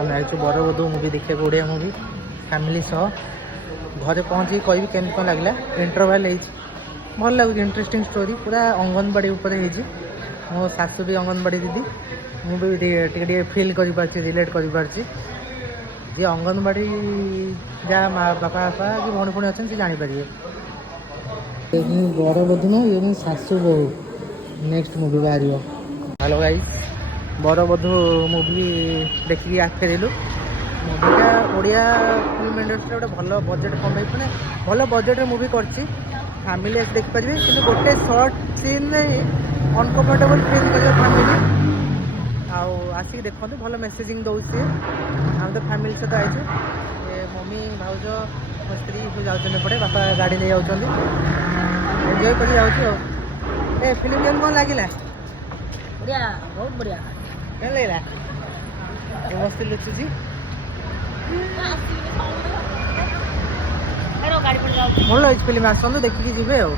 ଆମେ ଆଇଛୁ ବରବଧୂ ମୁଭି ଦେଖିବାକୁ, ଓଡ଼ିଆ ମୁଭି ଫ୍ୟାମିଲି ସହ। ଘରେ ପହଞ୍ଚିକି କହିବି କେମିତି କ'ଣ ଲାଗିଲା। ଇଣ୍ଟରଭାଲ୍ ହେଇଛି, ଭଲ ଲାଗୁଛି, ଇଣ୍ଟରେଷ୍ଟିଂ ଷ୍ଟୋରି, ପୁରା ଅଙ୍ଗନବାଡ଼ି ଉପରେ ହେଇଛି। ମୋ ଶାଶୁ ବି ଅଙ୍ଗନବାଡ଼ି ଦିଦି, ମୁଁ ବି ଟିକେ ଟିକେ ଫିଲ୍ କରିପାରୁଛି, ରିଲେଟ୍ କରିପାରୁଛି। ଯିଏ ଅଙ୍ଗନବାଡ଼ି ଯାହା ମା ବାପା କି ଭଉଣୀ ଫଉଣୀ ଅଛନ୍ତି ସେ ଜାଣିପାରିବେ। ବରବଧୂ ନୁହଁ, ଇଏ ମୋ ଶାଶୁ ବୋହୂ ନେକ୍ସଟ ମୁଭି ବାହାରିବ। ହ୍ୟାଲୋ ଭାଇ, ବରବଧୂ ମୁଭି ଦେଖିକି ଫେରିଲୁ। ମୁଭିଟା ଓଡ଼ିଆ ଫିଲ୍ମ ଇଣ୍ଡଷ୍ଟ୍ରିରେ ଗୋଟେ ଭଲ ବଜେଟ୍ କମେଇ, ମାନେ ଭଲ ବଜେଟ୍ରେ ମୁଭି କରିଛି। ଫ୍ୟାମିଲି ଆସି ଦେଖିପାରିବେ, କିନ୍ତୁ ଗୋଟେ ସର୍ଟ ସିନ୍ରେ ଅନକମ୍ଫର୍ଟେବଲ୍ ଫିଲ୍ କରିବ ଫ୍ୟାମିଲି। ଆଉ ଆସିକି ଦେଖନ୍ତୁ, ଭଲ ମେସେଜିଂ ଦେଉଛି। ଆମେ ତ ଫ୍ୟାମିଲି ସହିତ ଆଇଛୁ, ମମି ଭାଉଜ ମୋ ସ୍ତ୍ରୀ ସବୁ ଯାଉଛନ୍ତି ଏପଟେ, ବାପା ଗାଡ଼ି ନେଇ ଯାଉଛନ୍ତି। ଏନ୍ଜୟ କରି ଯାଉଛୁ ଆଉ। ଏ ଫିଲ୍ମ କେମିତି କ'ଣ ଲାଗିଲା? बढ़िया, बहुत बढ़िया। କେମିତି ଲାଗିଲା? ବସି ଲୁଚୁଛି। ଭଲ ହେଇଛି ଫିଲ୍ମ, ଆସନ୍ତୁ ଦେଖିକି ଯିବେ ଆଉ।